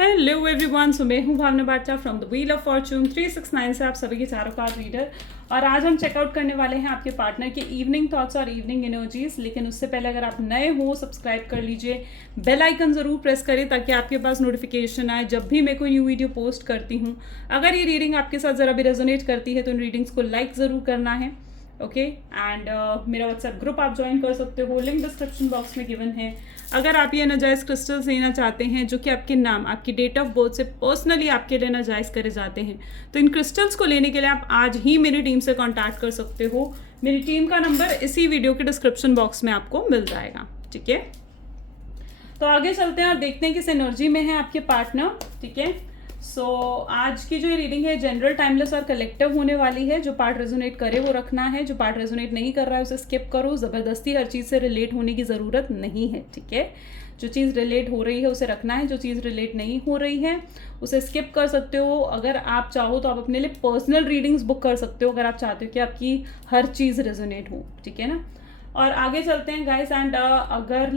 Hello everyone, सो मैं हूँ भावना बाचा from the wheel of Fortune 369 से आप सभी के चारों कार्ड रीडर। और आज हम चेकआउट करने वाले हैं आपके पार्टनर के इवनिंग थॉट्स और इवनिंग एनर्जीज। लेकिन उससे पहले अगर आप नए हो, सब्सक्राइब कर लीजिए, बेल आइकन ज़रूर प्रेस करें ताकि आपके पास नोटिफिकेशन आए जब भी मैं कोई न्यू वीडियो पोस्ट करती हूँ। अगर ये रीडिंग आपके साथ ज़रा भी रेजोनेट करती है तो इन रीडिंग्स को लाइक ज़रूर करना है। ओके एंड मेरा व्हाट्सएप ग्रुप आप ज्वाइन कर सकते हो, लिंक डिस्क्रिप्शन बॉक्स में गिवन है। अगर आप ये एनर्जाइज क्रिस्टल्स लेना चाहते हैं जो कि आपके नाम, आपकी डेट ऑफ बर्थ से पर्सनली आपके लिए एनर्जाइज करे जाते हैं, तो इन क्रिस्टल्स को लेने के लिए आप आज ही मेरी टीम से कांटेक्ट कर सकते हो। मेरी टीम का नंबर इसी वीडियो के डिस्क्रिप्शन बॉक्स में आपको मिल जाएगा। ठीक है, तो आगे चलते हैं और देखते हैं किस एनर्जी में है आपके पार्टनर। ठीक है, सो आज की जो ये रीडिंग है जनरल, टाइमलेस और कलेक्टिव होने वाली है। जो पार्ट रेजोनेट करे वो रखना है, जो पार्ट रेजोनेट नहीं कर रहा है उसे स्किप करो। ज़बरदस्ती हर चीज़ से रिलेट होने की ज़रूरत नहीं है। ठीक है, जो चीज़ रिलेट हो रही है उसे रखना है, जो चीज़ रिलेट नहीं हो रही है उसे स्किप कर सकते हो। अगर आप चाहो तो आप अपने लिए पर्सनल रीडिंग्स बुक कर सकते हो अगर आप चाहते हो कि आपकी हर चीज़ रेजोनेट हो। ठीक है ना, और आगे चलते हैं गाइस। एंड अगर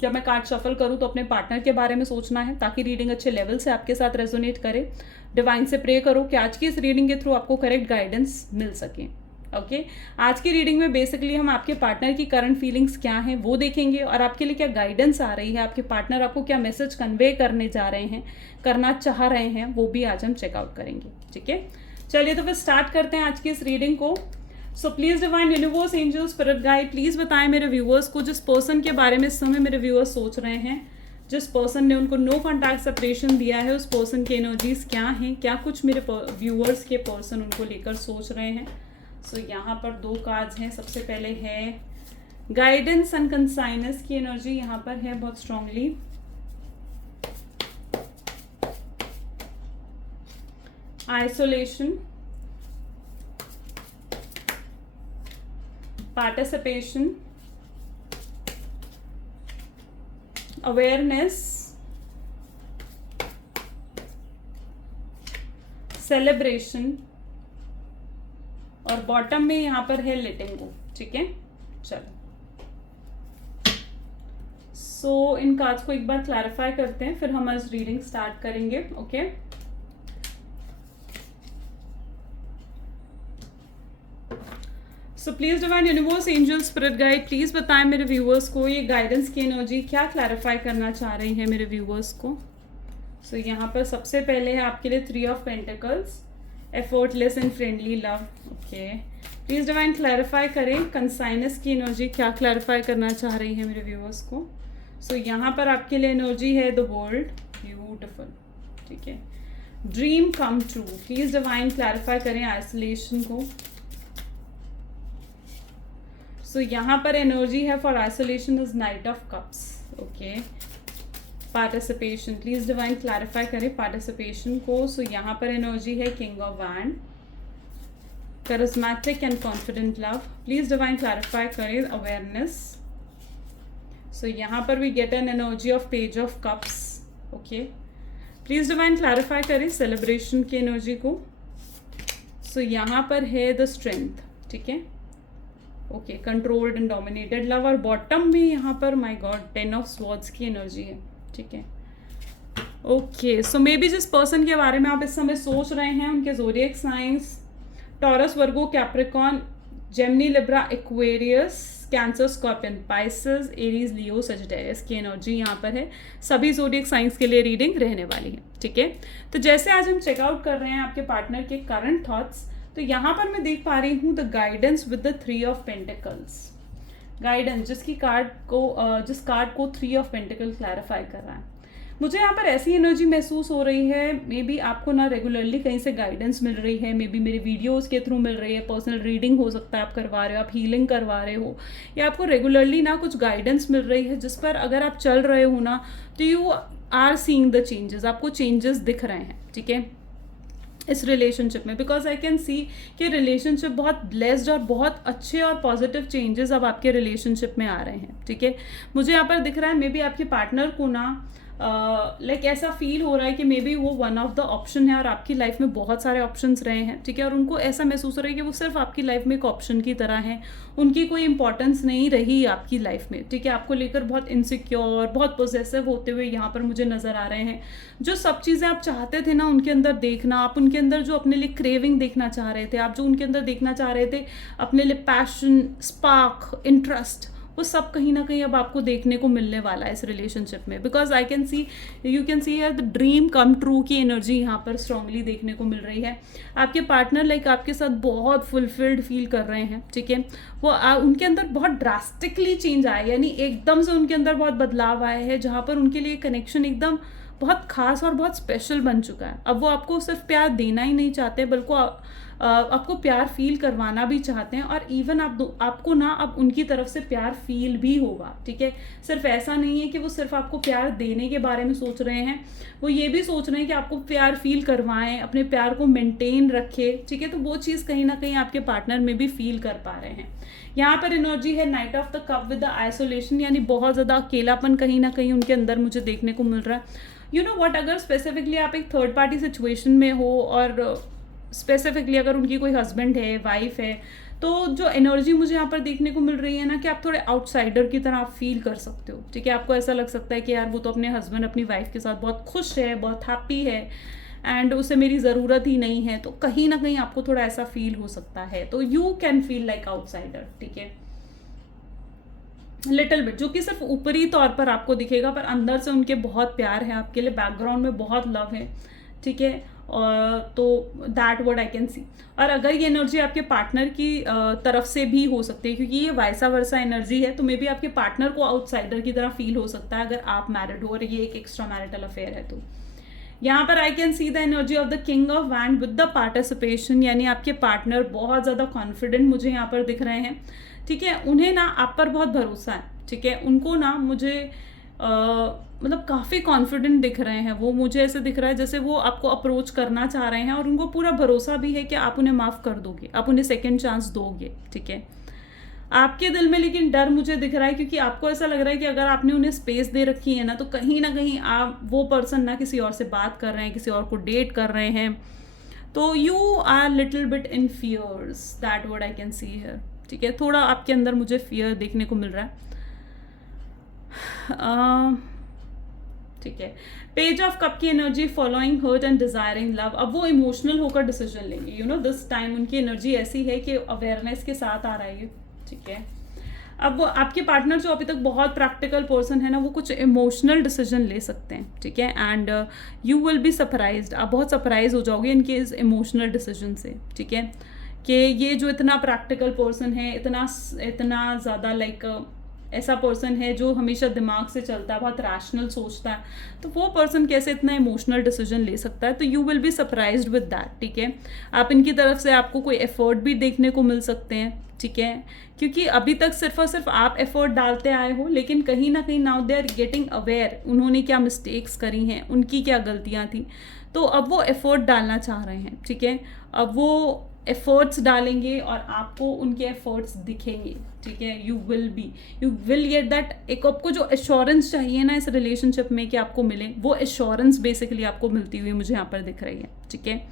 जब मैं कार्ड शफल करूँ तो अपने पार्टनर के बारे में सोचना है ताकि रीडिंग अच्छे लेवल से आपके साथ रेजोनेट करे। डिवाइन से प्रे करो कि आज की इस रीडिंग के थ्रू आपको करेक्ट गाइडेंस मिल सके। ओके, आज की रीडिंग में बेसिकली हम आपके पार्टनर की करंट फीलिंग्स क्या हैं वो देखेंगे और आपके लिए क्या गाइडेंस आ रही है, आपके पार्टनर आपको क्या मैसेज कन्वे करने जा रहे हैं, करना चाह रहे हैं, वो भी आज हम चेकआउट करेंगे। ठीक है, चलिए तो फिर स्टार्ट करते हैं आज की इस रीडिंग को। सो please divine universe, angel, spirit guide, please बताएं मेरे व्यूअर्स को जिस पर्सन के बारे में इस समय मेरे व्यूअर्स सोच रहे हैं, जिस पर्सन ने उनको नो कॉन्टैक्ट सेपरेशन दिया है, उस पर्सन की एनर्जीज क्या हैं, क्या कुछ मेरे व्यूअर्स के पर्सन उनको लेकर सोच रहे हैं। सो यहाँ पर दो कार्ड्स हैं। सबसे पहले है गाइडेंस एंड कंसाइनेंस की एनर्जी यहाँ पर है बहुत strongly. Isolation, participation, awareness, celebration और बॉटम में यहाँ पर है लेटिंग गो। ठीक है, चलो सो इन कार्ड्स को एक बार क्लैरिफाई करते हैं फिर हम आज रीडिंग स्टार्ट करेंगे। Okay, so please divine universe, angel, spirit guide, please बताएं मेरे व्यूअर्स को ये गाइडेंस की एनर्जी क्या क्लैरिफाई करना चाह रही है मेरे व्यूअर्स को। सो यहाँ पर सबसे पहले है आपके लिए 3 of pentacles, effortless and friendly love. Okay, please divine clarify करें कंसाइनेंस की एनर्जी क्या क्लैरिफाई करना चाह रही है मेरे व्यूअर्स को। सो यहाँ पर आपके लिए एनर्जी है द वर्ल्ड, ब्यूटिफुल। ठीक है, dream come true, please divine clarify करें आइसोलेशन को। सो यहाँ पर एनर्जी है for isolation is knight of cups. Okay, participation, please divine clarify करें पार्टिसिपेशन को। सो यहाँ पर एनर्जी है king of wand, charismatic and confident love, please divine clarify करें अवेयरनेस। सो यहाँ पर we get an energy of page of cups. Okay, please divine clarify करें celebration की एनर्जी को। सो यहाँ पर है द स्ट्रेंथ। ठीक है, okay, controlled and dominated love और बॉटम में यहाँ पर माय गॉड 10 ऑफ स्वॉर्ड्स की एनर्जी है। ठीक है, ओके, सो मे बी जिस पर्सन के बारे में आप इस समय सोच रहे हैं उनके zodiac science Taurus, Virgo, Capricorn, Gemini, Libra, Aquarius, Cancer, Scorpion, Pisces, Aries, Leo, Sagittarius की एनर्जी यहाँ पर है। सभी ज़ोडिएक साइंस के लिए रीडिंग रहने वाली है। ठीक है, तो जैसे आज हम चेकआउट कर रहे हैं आपके पार्टनर के करंट थॉट्स, तो यहाँ पर मैं देख पा रही हूँ the guidance with the 3 of pentacles. Guidance जिस कार्ड को 3 ऑफ पेंटिकल क्लैरिफाई कर रहा है। मुझे यहाँ पर ऐसी एनर्जी महसूस हो रही है, मे बी आपको ना रेगुलरली कहीं से गाइडेंस मिल रही है, मे बी मेरी वीडियोस के थ्रू मिल रही है, पर्सनल रीडिंग हो सकता है आप करवा रहे हो, आप हीलिंग करवा रहे हो, या आपको रेगुलरली ना कुछ गाइडेंस मिल रही है जिस पर अगर आप चल रहे हो ना तो you are seeing the changes, आपको चेंजेस दिख रहे हैं। ठीक है, इस रिलेशनशिप में बिकॉज आई कैन सी कि रिलेशनशिप बहुत ब्लेस्ड और बहुत अच्छे और पॉजिटिव चेंजेस अब आपके रिलेशनशिप में आ रहे हैं। ठीक है, मुझे यहाँ पर दिख रहा है मे बी आपके पार्टनर को ना लाइक ऐसा फील हो रहा है कि मे बी वो वन ऑफ द ऑप्शन है और आपकी लाइफ में बहुत सारे ऑप्शंस रहे हैं, ठीक है, और उनको ऐसा महसूस हो रहा है कि वो सिर्फ आपकी लाइफ में एक ऑप्शन की तरह है, उनकी कोई इंपॉर्टेंस नहीं रही आपकी लाइफ में, ठीक है। आपको लेकर बहुत इनसिक्योर, बहुत पोजेसिव होते हुए यहाँ पर मुझे नज़र आ रहे हैं। जो सब चीज़ें आप चाहते थे ना उनके अंदर देखना, आप उनके अंदर जो अपने लिए क्रेविंग देखना चाह रहे थे, आप जो उनके अंदर देखना चाह रहे थे अपने लिए पैशन, स्पार्क, इंटरेस्ट, वो सब कहीं ना कहीं अब आपको देखने को मिलने वाला है इस रिलेशनशिप में। Because I can C, you can see the dream come true की एनर्जी यहाँ पर स्ट्रांगली देखने को मिल रही है। आपके पार्टनर लाइक आपके साथ बहुत फुलफिल्ड फील कर रहे हैं, ठीक है। वो उनके अंदर बहुत ड्रास्टिकली चेंज आया, यानी एकदम से उनके अंदर बहुत बदलाव आया है, जहाँ पर उनके लिए कनेक्शन एकदम बहुत खास और बहुत स्पेशल बन चुका है। अब वो आपको सिर्फ प्यार देना ही नहीं चाहते, बल्कि आपको प्यार फील करवाना भी चाहते हैं, और इवन आपको ना अब उनकी तरफ से प्यार फील भी होगा, ठीक है। सिर्फ ऐसा नहीं है कि वो सिर्फ आपको प्यार देने के बारे में सोच रहे हैं, वो ये भी सोच रहे हैं कि आपको प्यार फील करवाएं, अपने प्यार को मेंटेन रखे, ठीक है। तो वो चीज़ कहीं ना कहीं आपके पार्टनर में भी फील कर पा रहे हैं। यहाँ पर एनर्जी है night of the cup with the isolation, यानी बहुत ज़्यादा अकेलापन कहीं ना कहीं उनके अंदर मुझे देखने को मिल रहा है। यू नो व्हाट, अगर स्पेसिफिकली आप एक थर्ड पार्टी सिचुएशन में हो और स्पेसिफिकली अगर उनकी कोई हस्बैंड है, वाइफ है, तो जो एनर्जी मुझे यहाँ पर देखने को मिल रही है ना कि आप थोड़े आउटसाइडर की तरह आप फील कर सकते हो, ठीक है। आपको ऐसा लग सकता है कि यार वो तो अपने हस्बैंड, अपनी वाइफ के साथ बहुत खुश है, बहुत हैप्पी है, एंड उसे मेरी ज़रूरत ही नहीं है। तो कहीं ना कहीं आपको थोड़ा ऐसा फील हो सकता है, तो you can feel like outsider, ठीक है, लिटिल बिट, जो कि सिर्फ ऊपरी तौर पर आपको दिखेगा, पर अंदर से उनके बहुत प्यार है आपके लिए, बैकग्राउंड में बहुत लव है, ठीक है। तो दैट वर्ड आई कैन सी। और अगर ये एनर्जी आपके पार्टनर की तरफ से भी हो सकती है, क्योंकि ये वाइसा वर्सा एनर्जी है, तो मे बी आपके पार्टनर को आउटसाइडर की तरह फील हो सकता है अगर आप मैरिड हो और ये एक एक्स्ट्रा मैरिटल अफेयर है। तो यहाँ पर आई can see the energy of the king of wand with the participation, यानी आपके पार्टनर बहुत ज़्यादा कॉन्फिडेंट मुझे यहाँ पर दिख रहे हैं, ठीक है। उन्हें ना आप पर बहुत भरोसा है, ठीक है। उनको ना मुझे मतलब काफ़ी कॉन्फिडेंट दिख रहे हैं वो, मुझे ऐसे दिख रहा है जैसे वो आपको अप्रोच करना चाह रहे हैं और उनको पूरा भरोसा भी है कि आप उन्हें माफ़ कर दोगे, आप उन्हें सेकेंड चांस दोगे, ठीक है। आपके दिल में लेकिन डर मुझे दिख रहा है, क्योंकि आपको ऐसा लग रहा है कि अगर आपने उन्हें स्पेस दे रखी है ना कहीं आप वो पर्सन ना किसी और से बात कर रहे हैं, किसी और को डेट कर रहे हैं, तो you are little bit in fears, that word I can see here, ठीक है। थोड़ा आपके अंदर मुझे फियर देखने को मिल रहा है, ठीक है। पेज ऑफ कप की energy, following hurt and desiring love, अब वो इमोशनल होकर डिसीजन लेंगे, यू नो दिस टाइम उनकी एनर्जी ऐसी है कि अवेयरनेस के साथ आ रहा है, ठीक है। अब वो आपके पार्टनर जो अभी तक बहुत प्रैक्टिकल पर्सन है ना, वो कुछ इमोशनल डिसीजन ले सकते हैं, ठीक है। And you will be surprised, आप बहुत सरप्राइज हो जाओगे इनके इस इमोशनल डिसीजन से, ठीक है, कि ये जो इतना प्रैक्टिकल पर्सन है, इतना ज़्यादा लाइक ऐसा पर्सन है जो हमेशा दिमाग से चलता है, बहुत रैशनल सोचता है, तो वो पर्सन कैसे इतना इमोशनल डिसीजन ले सकता है। तो you will be surprised with that, ठीक है। आप इनकी तरफ से आपको कोई एफर्ट भी देखने को मिल सकते हैं, ठीक है, क्योंकि अभी तक सिर्फ और सिर्फ आप एफर्ट डालते आए हो, लेकिन कहीं ना कहीं now they are getting aware, उन्होंने क्या मिस्टेक्स करी हैं, उनकी क्या गलतियाँ थी, तो अब वो एफर्ट डालना चाह रहे हैं, ठीक है। अब वो एफर्ट्स डालेंगे और आपको उनके एफर्ट्स दिखेंगे, ठीक है। यू विल गेट दैट, एक आपको जो एश्योरेंस चाहिए ना इस रिलेशनशिप में कि आपको मिले, वो एश्योरेंस बेसिकली आपको मिलती हुई मुझे यहाँ पर दिख रही है, ठीक है।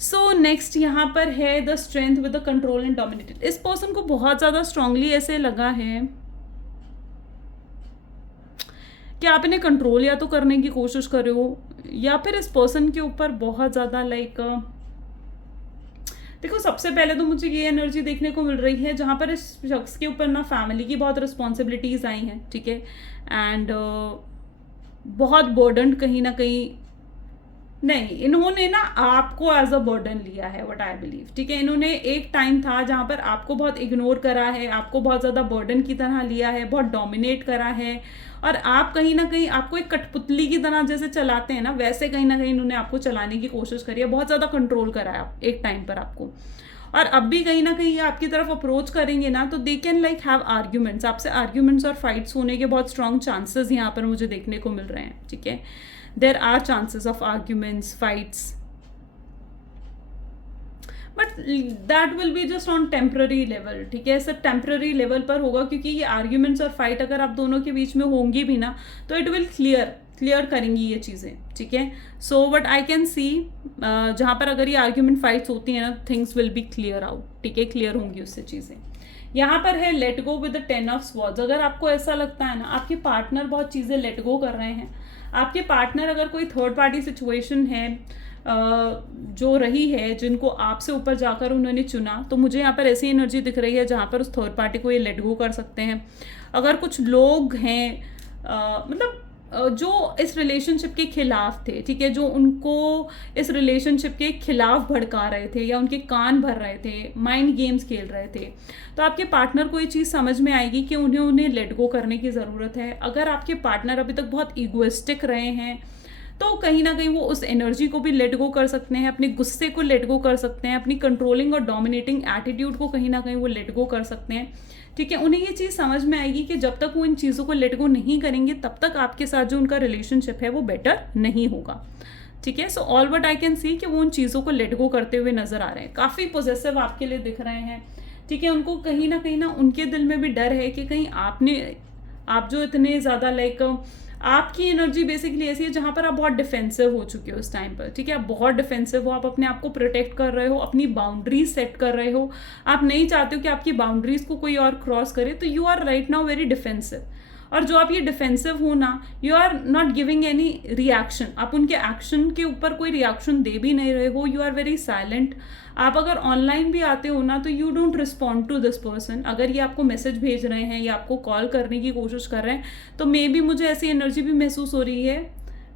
सो नेक्स्ट यहाँ पर है the strength with the control and dominated. इस पर्सन को बहुत ज़्यादा स्ट्रांगली ऐसे लगा है कि आप इन्हें कंट्रोल या तो करने की कोशिश कर रहे हो, या फिर इस पर्सन के ऊपर बहुत ज़्यादा लाइक देखो, सबसे पहले तो मुझे ये एनर्जी देखने को मिल रही है जहाँ पर इस शख्स के ऊपर ना फैमिली की बहुत रिस्पॉन्सिबिलिटीज़ आई हैं, ठीक है, एंड बहुत बर्डन कहीं ना कहीं नहीं, इन्होंने ना आपको एज अ बर्डन लिया है, व्हाट आई बिलीव, ठीक है। इन्होंने एक टाइम था जहाँ पर आपको बहुत इग्नोर करा है, आपको बहुत ज़्यादा बर्डन की तरह लिया है, बहुत डोमिनेट करा है, और आप कहीं ना कहीं आपको एक कठपुतली की तरह जैसे चलाते हैं ना, वैसे कहीं ना कहीं इन्होंने आपको चलाने की कोशिश करी है, बहुत ज़्यादा कंट्रोल करा है एक टाइम पर आपको, और अब भी कहीं ना कहीं आपकी तरफ अप्रोच करेंगे ना तो they can like have arguments, आपसे आर्ग्यूमेंट्स और फाइट्स होने के बहुत स्ट्रॉन्ग चांसेस यहाँ पर मुझे देखने को मिल रहे हैं, ठीक है। There are chances of arguments, fights, but that will be just on temporary level, ठीक है, सिर्फ टेम्प्ररी लेवल पर होगा, क्योंकि ये आर्ग्यूमेंट्स और फाइट अगर आप दोनों के बीच में होंगी भी ना तो इट विल क्लियर करेंगी ये चीज़ें, ठीक है. सो वट आई कैन सी, जहाँ पर अगर ये आर्ग्यूमेंट फाइट्स होती हैं ना, things will be clear out, ठीक है, क्लियर होंगी उससे चीज़ें. यहाँ पर है let go with the 10 of swords. अगर आपको ऐसा लगता है ना आपके पार्टनर बहुत चीज़ें लेट गो कर रहे हैं, आपके पार्टनर अगर कोई थर्ड पार्टी सिचुएशन है जो रही है, जिनको आपसे ऊपर जाकर उन्होंने चुना, तो मुझे यहाँ पर ऐसी एनर्जी दिख रही है जहाँ पर उस थर्ड पार्टी को ये लेट गो कर सकते हैं. अगर कुछ लोग हैं मतलब जो इस रिलेशनशिप के खिलाफ थे, ठीक है, जो उनको इस रिलेशनशिप के खिलाफ भड़का रहे थे या उनके कान भर रहे थे, माइंड गेम्स खेल रहे थे, तो आपके पार्टनर को ये चीज़ समझ में आएगी कि उन्हें लेट गो करने की ज़रूरत है. अगर आपके पार्टनर अभी तक बहुत ईगोइस्टिक रहे हैं तो कहीं ना कहीं वो उस एनर्जी को भी लेट गो कर सकते हैं, अपने गुस्से को लेट गो कर सकते हैं, अपनी कंट्रोलिंग और डोमिनेटिंग एटीट्यूड को कहीं ना कहीं वो लेट गो कर सकते हैं, ठीक है. उन्हें ये चीज़ समझ में आएगी कि जब तक वो इन चीज़ों को लेट गो नहीं करेंगे तब तक आपके साथ जो उनका रिलेशनशिप है वो बेटर नहीं होगा, ठीक है. So all what I can सी कि वो उन चीज़ों को लेट गो करते हुए नजर आ रहे हैं, काफ़ी पॉजिटिव आपके लिए दिख रहे हैं, ठीक है. उनको कहीं ना उनके दिल में भी डर है कि कहीं आप जो इतने ज़्यादा लाइक आपकी एनर्जी बेसिकली ऐसी है जहाँ पर आप बहुत डिफेंसिव हो चुके हो उस टाइम पर, ठीक है, आप बहुत डिफेंसिव हो, आप अपने आप को प्रोटेक्ट कर रहे हो, अपनी बाउंड्रीज सेट कर रहे हो, आप नहीं चाहते हो कि आपकी बाउंड्रीज को कोई और क्रॉस करे, तो you are right now very defensive. और जो आप ये डिफेंसिव हो ना, you are not giving any reaction, आप उनके एक्शन के ऊपर कोई रिएक्शन दे भी नहीं रहे हो, यू आर वेरी साइलेंट. आप अगर ऑनलाइन भी आते हो ना तो you don't respond to this person. अगर ये आपको मैसेज भेज रहे हैं या आपको कॉल करने की कोशिश कर रहे हैं तो मे बी मुझे ऐसी एनर्जी भी महसूस हो रही है,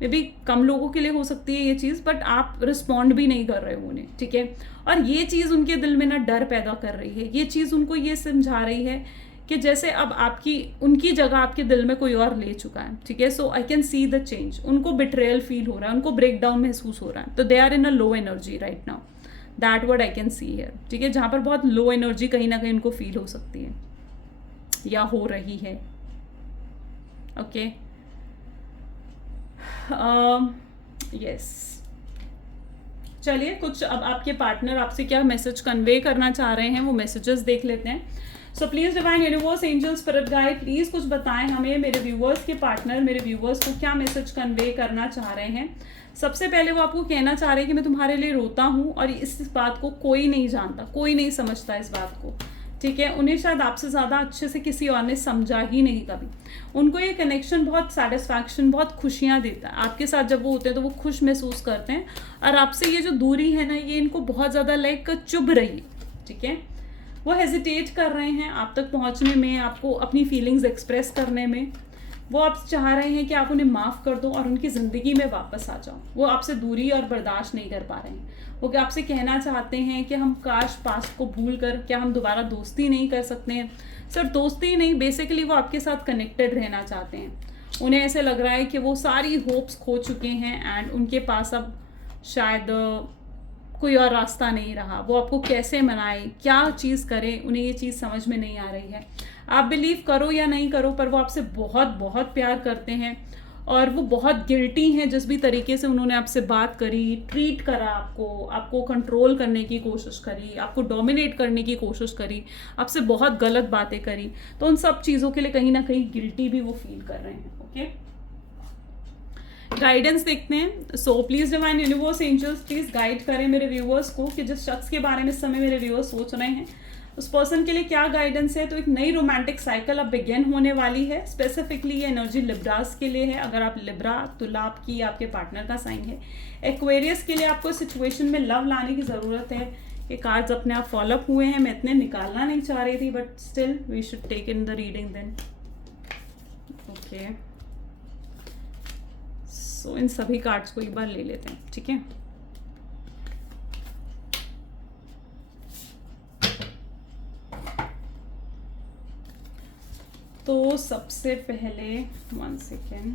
मे बी कम लोगों के लिए हो सकती है ये चीज़, बट आप रिस्पॉन्ड भी नहीं कर रहे हो उन्हें, ठीक है. और ये चीज़ उनके दिल में ना डर पैदा कर रही है, ये चीज़ उनको ये समझा रही है कि जैसे अब उनकी जगह आपके दिल में कोई और ले चुका है, ठीक है. So I can see the change. उनको बिट्रेयल फील हो रहा है, उनको ब्रेक डाउन महसूस हो रहा है, तो they are in a low energy right now. That word I can see here, ठीक है, जहाँ पर बहुत लो एनर्जी कहीं ना कहीं उनको फील हो सकती है या हो रही है. ओके, यस, चलिए कुछ अब आपके पार्टनर आपसे क्या मैसेज कन्वे करना चाह रहे हैं वो मैसेजेस देख लेते हैं. So please divine universe, angel, spirit guide, please कुछ बताएं हमें, मेरे व्यूवर्स के पार्टनर मेरे व्यूवर्स को क्या मैसेज कन्वे करना चाह रहे हैं. सबसे पहले वो आपको कहना चाह रहे हैं कि मैं तुम्हारे लिए रोता हूँ और इस बात को कोई नहीं जानता, कोई नहीं समझता इस बात को, ठीक है. उन्हें शायद आपसे ज़्यादा अच्छे से किसी और ने समझा ही नहीं कभी. उनको ये कनेक्शन बहुत सेटिस्फैक्शन, बहुत खुशियाँ देता है. आपके साथ जब वो होते हैं तो वो खुश महसूस करते हैं, और आपसे ये जो दूरी है ना ये इनको बहुत ज़्यादा लाइक चुभ रही है, ठीक है. वो हेजिटेट कर रहे हैं आप तक पहुंचने में, आपको अपनी फीलिंग्स एक्सप्रेस करने में. वो आप चाह रहे हैं कि आप उन्हें माफ़ कर दो और उनकी ज़िंदगी में वापस आ जाओ. वो आपसे दूरी और बर्दाश्त नहीं कर पा रहे हैं. वो क्या आपसे कहना चाहते हैं कि हम काश पास्ट को भूल कर क्या हम दोबारा दोस्ती नहीं कर सकते हैं. सिर्फ दोस्ती नहीं, बेसिकली वो आपके साथ कनेक्टेड रहना चाहते हैं. उन्हें ऐसे लग रहा है कि वो सारी होप्स खो चुके हैं एंड उनके पास अब शायद कोई और रास्ता नहीं रहा. वो आपको कैसे मनाए, क्या चीज़ करें, उन्हें ये चीज़ समझ में नहीं आ रही है. आप बिलीव करो या नहीं करो पर वो आपसे बहुत बहुत प्यार करते हैं और वो बहुत गिल्टी हैं जिस भी तरीके से उन्होंने आपसे बात करी, ट्रीट करा, आपको कंट्रोल करने की कोशिश करी, आपको डोमिनेट करने की कोशिश करी, आपसे बहुत गलत बातें करी. तो उन सब चीज़ों के लिए कहीं ना कहीं गिल्टी भी वो फील कर रहे हैं. ओके, गाइडेंस देखते हैं. So please divine universe, angels, please guide करें मेरे व्यूअर्स को कि जिस शख्स के बारे में इस समय मेरे व्यूअर्स सोच रहे हैं उस पर्सन के लिए क्या गाइडेंस है. तो एक नई रोमांटिक साइकिल अब बिगिन होने वाली है. स्पेसिफिकली ये एनर्जी लिब्रास के लिए है. अगर आप लिब्रा, तुला आपकी आपके पार्टनर का साइन है. एक्वेरियस के लिए आपको सिचुएशन में लव लाने की ज़रूरत है. ये कार्ड्स अपने आप फॉलोअप हुए हैं, मैं इतने निकालना नहीं चाह रही थी but still we should take in the reading then. Okay, so इन सभी कार्ड्स को एक बार ले लेते हैं, ठीक है. तो सबसे पहले 1 सेकेंड,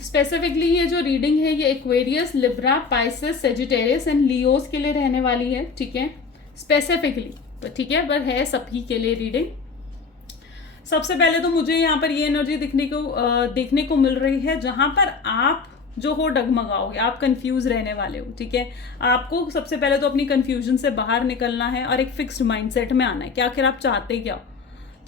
स्पेसिफिकली ये जो रीडिंग है ये Aquarius, Libra, Pisces, Sagittarius and Leos के लिए रहने वाली है, ठीक है, स्पेसिफिकली, तो ठीक है, पर है सभी के लिए रीडिंग. सबसे पहले तो मुझे यहाँ पर ये एनर्जी देखने को मिल रही है जहाँ पर आप जो हो डगमगाओगे, आप कंफ्यूज रहने वाले हो, ठीक है। आपको सबसे पहले तो अपनी कंफ्यूजन से बाहर निकलना है और एक फिक्स्ड माइंडसेट में आना है कि आखिर आप चाहते क्या हो,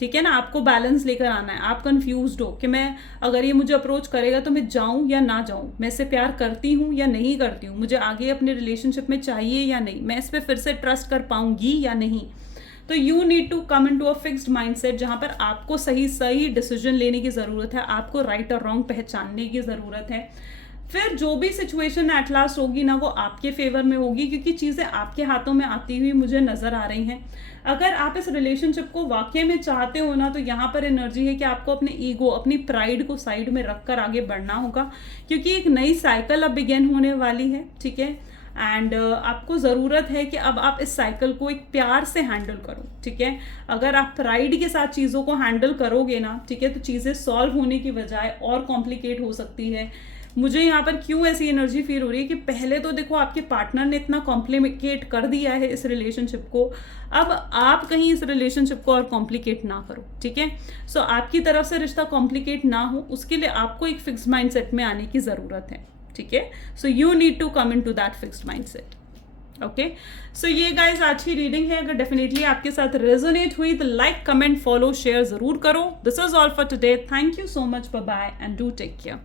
ठीक है ना। आपको बैलेंस लेकर आना है। आप कंफ्यूज्ड हो कि मैं अगर ये मुझे अप्रोच करेगा तो मैं जाऊं या ना जाऊं, मैं इससे प्यार करती हूं या नहीं करती हूं, मुझे आगे अपने रिलेशनशिप में चाहिए या नहीं, मैं इस पर फिर से ट्रस्ट कर पाऊंगी या नहीं। तो you need to come in to a fixed mindset जहां पर आपको सही सही डिसीजन लेने की ज़रूरत है, आपको राइट और रॉन्ग पहचानने की ज़रूरत है। फिर जो भी सिचुएशन एट लास्ट होगी ना, वो आपके फेवर में होगी, क्योंकि चीज़ें आपके हाथों में आती हुई मुझे नज़र आ रही हैं। अगर आप इस रिलेशनशिप को वाकई में चाहते हो ना, तो यहाँ पर एनर्जी है कि आपको अपने ईगो, अपनी प्राइड को साइड में रखकर आगे बढ़ना होगा, क्योंकि एक नई साइकिल अब बिगेन होने वाली है, ठीक है। एंड आपको ज़रूरत है कि अब आप इस साइकिल को एक प्यार से हैंडल करो, ठीक है। अगर आप प्राइड के साथ चीज़ों को हैंडल करोगे ना, ठीक है, तो चीज़ें सॉल्व होने की बजाय और कॉम्प्लिकेट हो सकती है। मुझे यहाँ पर क्यों ऐसी एनर्जी फील हो रही है कि पहले तो देखो आपके पार्टनर ने इतना कॉम्प्लिकेट कर दिया है इस रिलेशनशिप को, अब आप कहीं इस रिलेशनशिप को और कॉम्प्लिकेट ना करो, ठीक है। सो आपकी तरफ से रिश्ता कॉम्प्लिकेट ना हो, उसके लिए आपको एक फिक्स्ड माइंडसेट में आने की ज़रूरत है, ठीक है। So you need to come in to that fixed mindset, okay. So ये गाइज आज की रीडिंग है। अगर डेफिनेटली आपके साथ रेजोनेट हुई तो लाइक, कमेंट, फॉलो, शेयर जरूर करो। This is all for today. Thank you so much, bye bye and do take care.